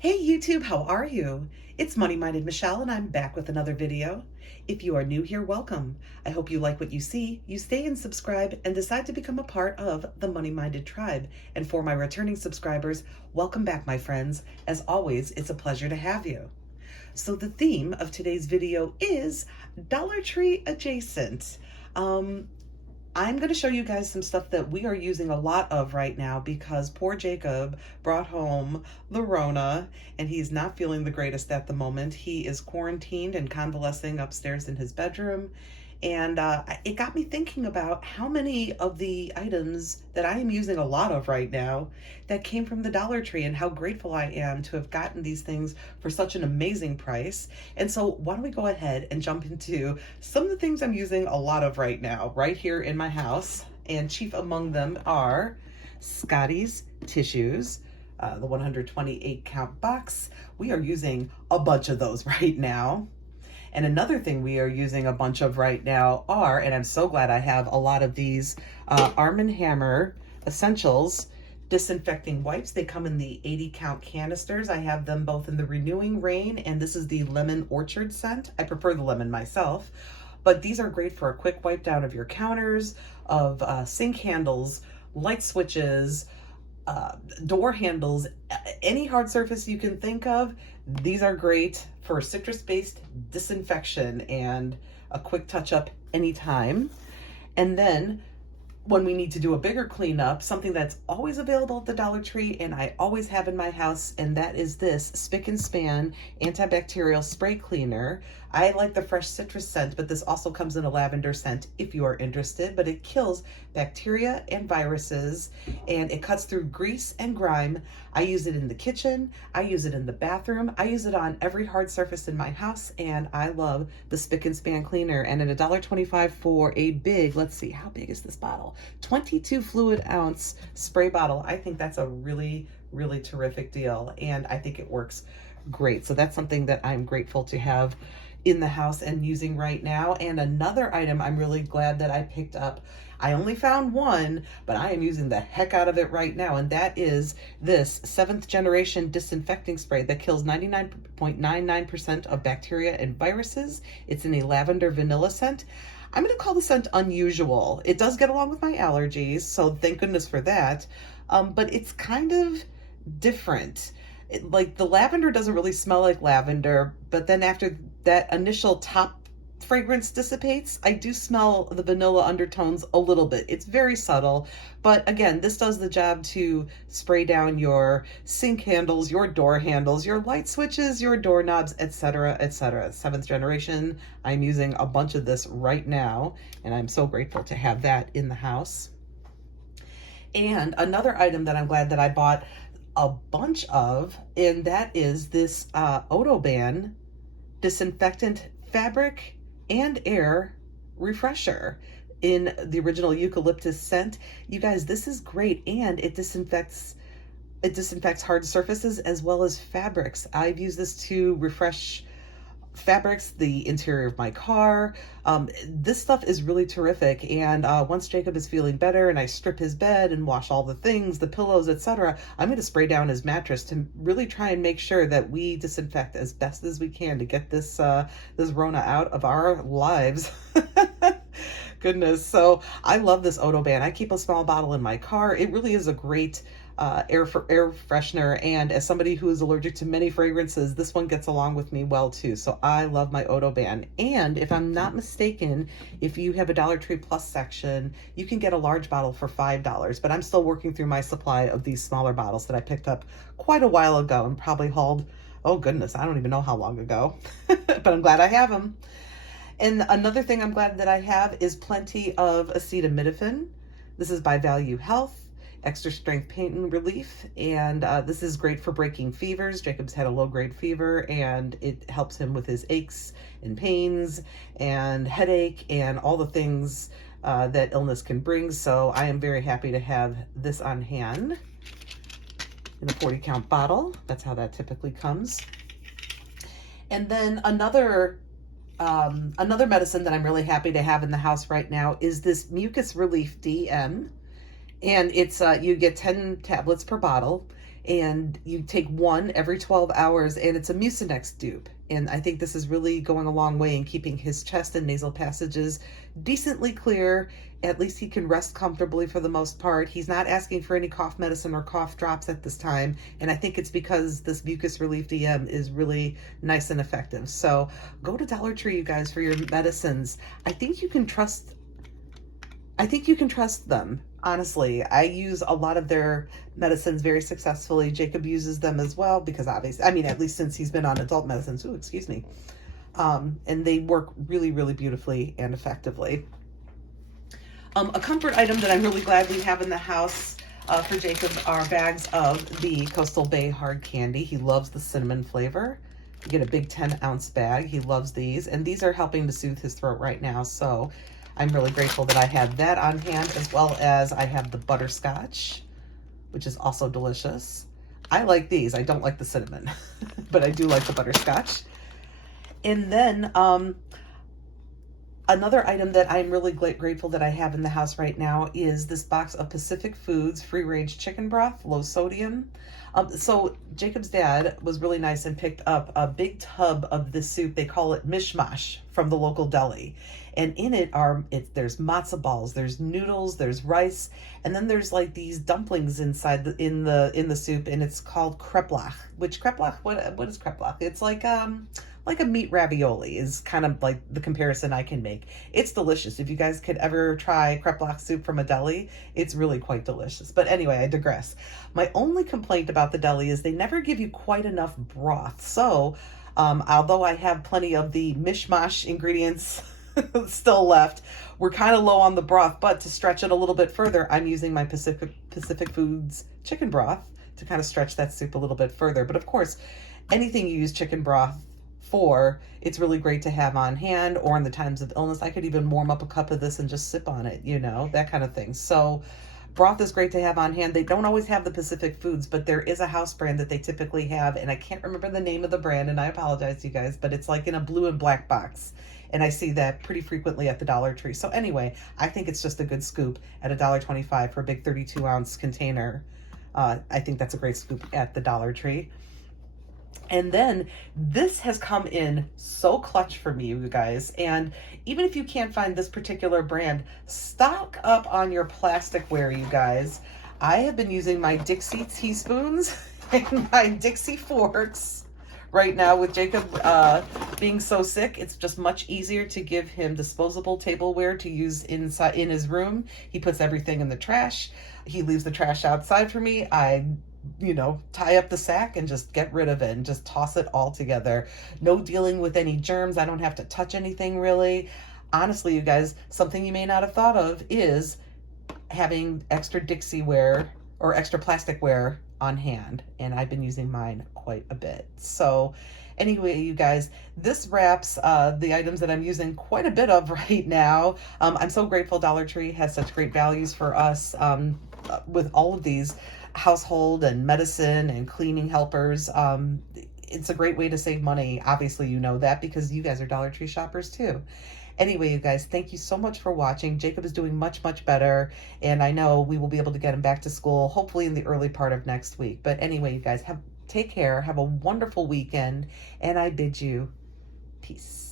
Hey YouTube, how are you? It's Money Minded Michelle and I'm back with another video. If you are new here, welcome. I hope you like what you see, you stay and subscribe and decide to become a part of the Money Minded tribe. And for my returning subscribers, welcome back my friends. As always, it's a pleasure to have you. So the theme of today's video is Dollar Tree adjacent. I'm going to show you guys some stuff that we are using a lot of right now because poor Jacob brought home the Rona and he's not feeling the greatest at the moment. He is quarantined and convalescing upstairs in his bedroom. And it got me thinking about how many of the items that I am using a lot of right now that came from the Dollar Tree and how grateful I am to have gotten these things for such an amazing price. And so why don't we go ahead and jump into some of the things I'm using a lot of right now, right here in my house. And chief among them are Scotty's tissues, the 128 count box. We are using a bunch of those right now. And another thing we are using a bunch of right now are, and I'm so glad I have a lot of these, Arm & Hammer Essentials disinfecting wipes. They come in the 80 count canisters. I have them both in the Renewing Rain, and this is the Lemon Orchard scent. I prefer the lemon myself, but these are great for a quick wipe down of your counters, of sink handles, light switches, door handles, any hard surface you can think of. These are great for citrus-based disinfection and a quick touch-up anytime. And then when we need to do a bigger cleanup, something that's always available at the Dollar Tree and I always have in my house, and that is this Spick and Span antibacterial spray cleaner. I like the fresh citrus scent, but this also comes in a lavender scent if you are interested, but it kills bacteria and viruses and it cuts through grease and grime. I use it in the kitchen, I use it in the bathroom, I use it on every hard surface in my house, and I love the Spick and Span cleaner. And at $1.25 for a big, let's see, how big is this bottle? 22 fluid ounce spray bottle. I think that's a really, really terrific deal, and I think it works great. So that's something that I'm grateful to have in the house and using right now. And another item I'm really glad that I picked up, I only found one, but I am using the heck out of it right now, and that is this 7th generation disinfecting spray that kills 99.99% of bacteria and viruses. It's in a lavender vanilla scent. I'm going to call the scent unusual. It does get along with my allergies, so thank goodness for that. But it's kind of different. Like the lavender doesn't really smell like lavender, but then after that initial top fragrance dissipates, I do smell the vanilla undertones a little bit. It's very subtle, but again, this does the job to spray down your sink handles, your door handles, your light switches, your doorknobs, etc., etc. 7th generation. I'm using a bunch of this right now, and I'm so grateful to have that in the house. And another item that I'm glad that I bought a bunch of, and that is this Odoban disinfectant fabric and air refresher in the original eucalyptus scent. You guys, this is great, and it disinfects hard surfaces as well as fabrics. I've used this to refresh fabrics, the interior of my car. This stuff is really terrific, and once Jacob is feeling better and I strip his bed and wash all the things, the pillows, etc., I'm going to spray down his mattress to really try and make sure that we disinfect as best as we can to get this this Rona out of our lives. Goodness. So I love this Odoban. I keep a small bottle in my car. It really is a great air freshener, and as somebody who is allergic to many fragrances, this one gets along with me well too. So I love my Odoban. And if I'm not mistaken, if you have a Dollar Tree Plus section, you can get a large bottle for $5, but I'm still working through my supply of these smaller bottles that I picked up quite a while ago and probably hauled, oh goodness, I don't even know how long ago, but I'm glad I have them. And another thing I'm glad that I have is plenty of acetaminophen. This is by Value Health. Extra strength pain relief, and this is great for breaking fevers. Jacob's had a low-grade fever, and it helps him with his aches and pains and headache and all the things that illness can bring. So I am very happy to have this on hand in a 40 count bottle. That's how that typically comes. And then another medicine that I'm really happy to have in the house right now is this Mucus Relief DM. And it's you get 10 tablets per bottle, and you take one every 12 hours, and it's a Mucinex dupe. And I think this is really going a long way in keeping his chest and nasal passages decently clear. At least he can rest comfortably for the most part. He's not asking for any cough medicine or cough drops at this time. And I think it's because this mucus relief DM is really nice and effective. So go to Dollar Tree, you guys, for your medicines. I think you can trust them. Honestly, I use a lot of their medicines very successfully. Jacob uses them as well because obviously, I mean, at least since he's been on adult medicines. Ooh, excuse me. And they work really, really beautifully and effectively. A comfort item that I'm really glad we have in the house for Jacob are bags of the Coastal Bay hard candy. He loves the cinnamon flavor. You get a big 10-ounce bag. He loves these, and these are helping to soothe his throat right now. So I'm really grateful that I have that on hand, as well as I have the butterscotch, which is also delicious. I like these. I don't like the cinnamon, but I do like the butterscotch. And then another item that I'm really grateful that I have in the house right now is this box of Pacific Foods free-range chicken broth, low sodium. So Jacob's dad was really nice and picked up a big tub of this soup. They call it mishmash from the local deli. And in it there's matzo balls, there's noodles, there's rice, and then there's like these dumplings inside in the soup, and it's called kreplach. Which kreplach? What is kreplach? It's like a meat ravioli is kind of like the comparison I can make. It's delicious. If you guys could ever try kreplach soup from a deli, it's really quite delicious. But anyway, I digress. My only complaint about the deli is they never give you quite enough broth. So although I have plenty of the mishmash ingredients still left, we're kind of low on the broth, but to stretch it a little bit further, I'm using my Pacific Foods chicken broth to kind of stretch that soup a little bit further. But of course, anything you use chicken broth for, it's really great to have on hand, or in the times of illness, I could even warm up a cup of this and just sip on it, that kind of thing. So broth is great to have on hand. They don't always have the Pacific Foods, but there is a house brand that they typically have, and I can't remember the name of the brand, and I apologize to you guys, but it's like in a blue and black box, and I see that pretty frequently at the Dollar Tree. So anyway, I think it's just a good scoop at $1.25 for a big 32-ounce container. I think that's a great scoop at the Dollar Tree. And then this has come in so clutch for me, you guys. And even if you can't find this particular brand, stock up on your plasticware, you guys. I have been using my Dixie teaspoons and my Dixie forks right now with Jacob being so sick. It's just much easier to give him disposable tableware to use in his room. He puts everything in the trash. He leaves the trash outside for me. I tie up the sack and just get rid of it and just toss it all together. No dealing with any germs. I don't have to touch anything really. Honestly, you guys, something you may not have thought of is having extra Dixieware or extra plasticware on hand. And I've been using mine quite a bit. So anyway, you guys, this wraps the items that I'm using quite a bit of right now. I'm so grateful Dollar Tree has such great values for us with all of these household and medicine and cleaning helpers. It's a great way to save money. Obviously, you know that because you guys are Dollar Tree shoppers too. Anyway, you guys, thank you so much for watching. Jacob is doing much, much better, and I know we will be able to get him back to school, hopefully in the early part of next week. But anyway, you guys, take care, have a wonderful weekend, and I bid you peace.